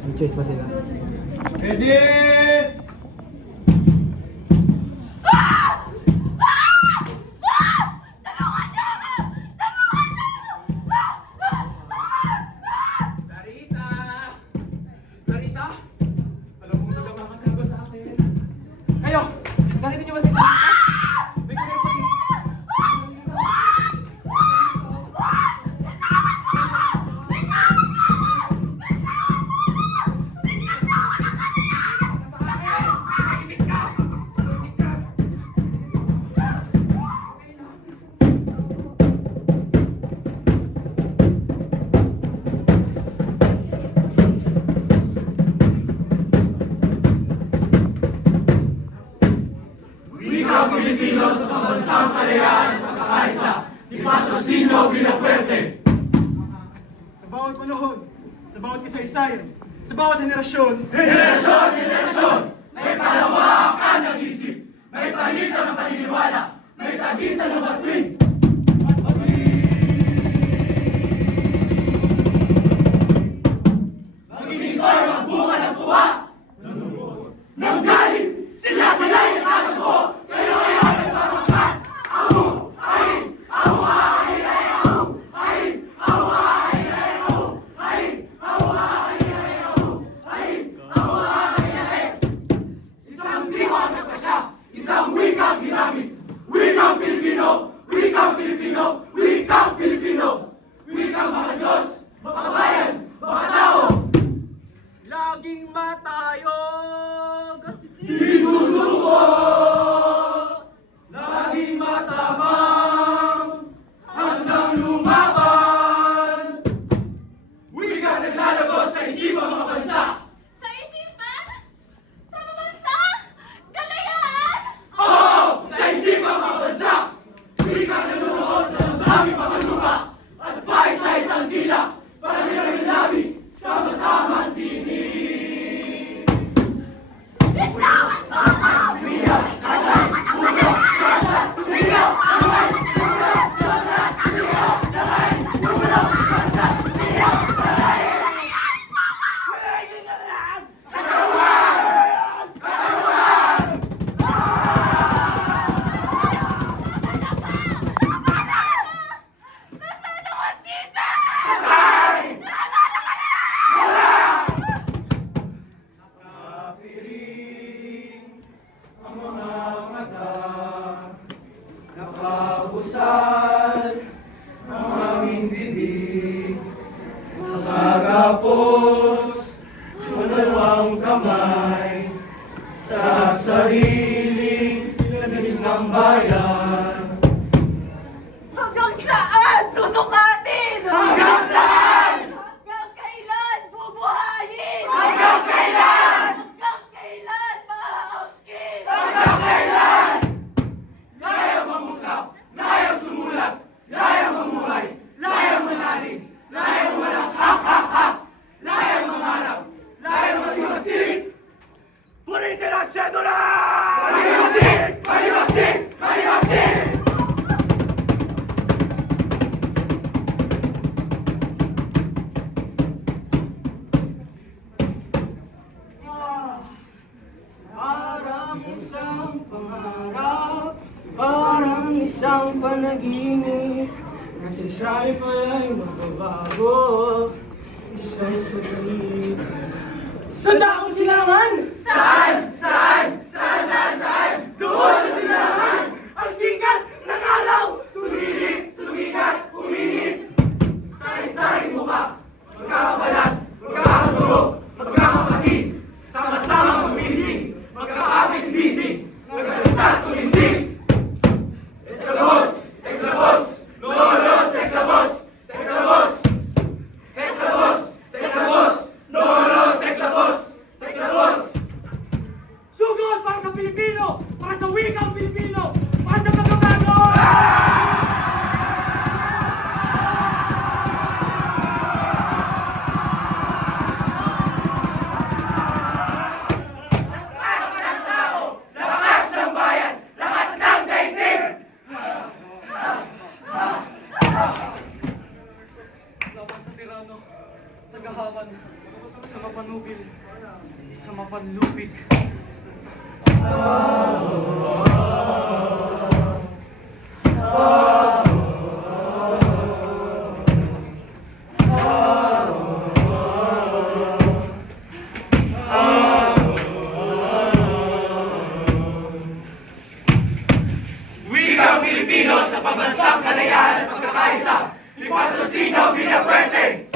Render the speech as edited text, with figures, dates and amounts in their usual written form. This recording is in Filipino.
May choice pa sila. Ready! Narita! Narita! Alam mo, hindi ka makatago sa akin. Kayo! Nakita niyo ba si Narita? May kunin po si... Wikang Pilipino sa pambansang kalayaan at pagkakaisa ni Patrocinio Villafuerte. Sa bawat panahon, sa bawat kasaysayan, sa bawat henerasyon, Henerasyon! May palawakan ng isip, may palitan ng paniniwala, may tagisan ng batuin. Maging ito'y magbunga ng tuwa. Nang galing, sila ang nakatagpo. Kayo ngayon ay pamakan. Ahu! Ay! Ahu! Ay! Ay! Ahu! Ay! Ahu! Ay! Ay! Ahu! Ay! Ahu! Ay! Ay! Ahu! Ay! Ahu! Ay! Ay! Isang diwa na pa siya, isang wikang ginamit. Wikang Pilipino! Wikang Pilipino! Wikang Pilipino! Wikang mga Diyos, mga bayan, mga tao! Laging matayog! Isusuko! Laging matabang hanggang lumaban. Wika naglalago sa isipan mga bansa. Sa isipan? Sa mabansa? Kalayaan? Oo! Sa isipan mga bansa. Wika nanunood sa damdaming mga lupa at bahay sa isang dila para nilagay namin sama-sama ang tinig. Bitawan sa Nakabusal ang aming bibig, nakagapos ang dalawang kamay sa sariling isang bayan. hanggang saan susukatin? Hanggang saan? Hanggang kailan bubuhayin? Hanggang kailan? Hanggang kailan maaangkin? Hanggang kailan? Layang mangusap, layang sumulat, layang mamuhay, layang manalig, layang walang hak-hak-hak, layang mangarap, layang maghimagsik. Puritin ang sedula! Maghimagsik! Maghimagsik! Maghimagsik! parang isang pangarap, parang isang panaginip, kasi siya'y pala'y magbabago, isang saglit. Saan akong silangan? Saan? Saan? Saan? Saan? Saan? Doon sa silangan! Ang sikat ng araw! Sumilit, sumikat, uminit! Sari-sari mo ka! Magkakabalat, magkakatulog, magkakapatid! Sama-sama magbising, magkakapit-bising, magkakasat tumindig! Extra-boss! Extra-boss! Lolos! Extra-boss! Extra-boss! Extra-boss! Extra-boss! Lolos! mapanubil sa mapanlupig. Wikang Pilipino sa pambansang kalayaan at pagkakaisa ni Patrocino Villafuerte.